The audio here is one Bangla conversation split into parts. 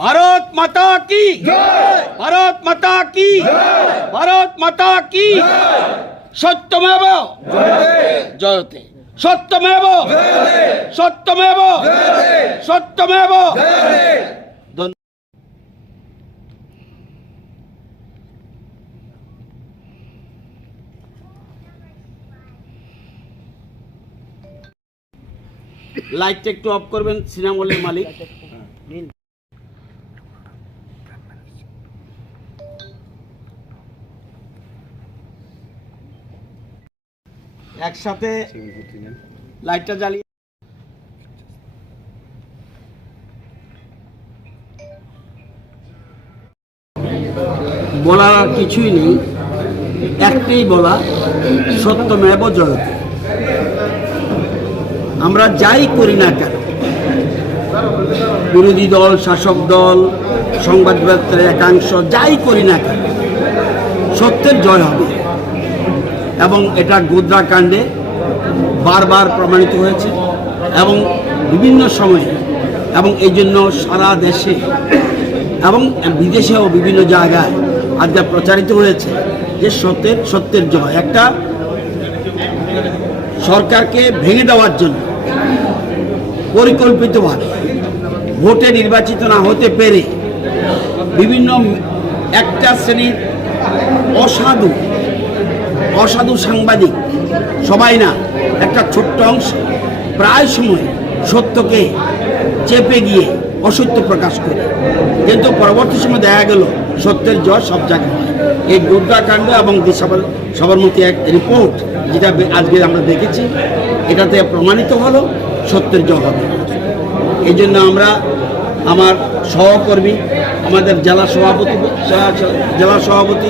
ভারত মাতা কি? ভারত মাতা কি? ভারত মাতা কি? সত্যমেব! জয়তে! সত্যমেব! সত্যমেব! সত্যমেব! লাইটটা একটু অফ করবেন সিনেমা হলের মালিক। একসাথে লাইটটা জ্বালিয়ে বলার আর কিছুই নেই। একটাই বলা সত্যমেব জয়তে। আমরা যাই করি না কেন? বিরোধী দল শাসক দল সংবাদ সংবাদপত্রের একাংশ যাই করি না কেন? সত্যের জয় হবে। এবং এটা গোদ্রা কাণ্ডে বারবার প্রমাণিত হয়েছে এবং বিভিন্ন সময়ে এবং এই জন্য সারা দেশে এবং বিদেশেও বিভিন্ন জায়গায় আজ যা প্রচারিত হয়েছে যে সত্যের সত্যের জয়, একটা সরকারকে ভেঙে দেওয়ার জন্য পরিকল্পিতভাবে ভোটে নির্বাচিত না হতে পেরে বিভিন্ন একটা শ্রেণির অসাধু অসাধু সাংবাদিক, সবাই না, একটা ছোট্ট অংশ, প্রায় সময় সত্যকে চেপে গিয়ে অসত্য প্রকাশ করে কিন্তু পরবর্তী সময় দেখা গেল, সত্যের জয় সব জায়গায়। এই গোদ্রাকাণ্ড এবং দিশাবল- সবরমতী এক রিপোর্ট যেটা আজকে আমরা দেখেছি, এটাতে প্রমাণিত হলো সত্যের জয় হবে এই জন্য আমরা আমার সহকর্মী, আমাদের জেলা সভাপতি জেলা সভাপতি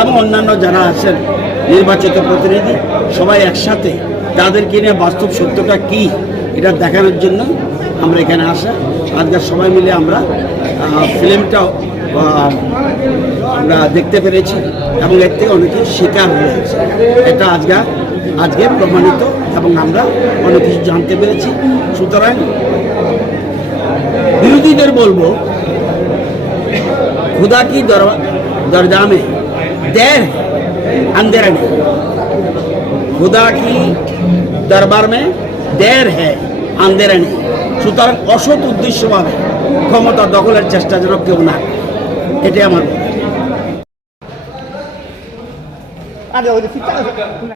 এবং অন্যান্য যারা আছেন নির্বাচিত প্রতিনিধি সবাই একসাথে তাদেরকে নিয়ে বাস্তব সত্যটা কি এটা দেখানোর জন্য আমরা এখানে আসা। আজকে সবাই মিলে আমরা ফিল্মটাও আমরা দেখতে পেরেছি এবং এর থেকে অনেক কিছু হয়েছে। এটা আজকে আজকে প্রমাণিত এবং আমরা অনেক কিছু জানতে পেরেছি। সুতরাং বিরোধীদের বলব খুদা কি দরজা মে अंधेरा नहीं खुदा की দরবার মে দের হ্যাঁ আন্দেরা নেই সুতরাং অসৎ উদ্দেশ্যভাবে ক্ষমতা দখলের চেষ্টা যেন কেউ না করে। এটাই আমার বক্তব্য।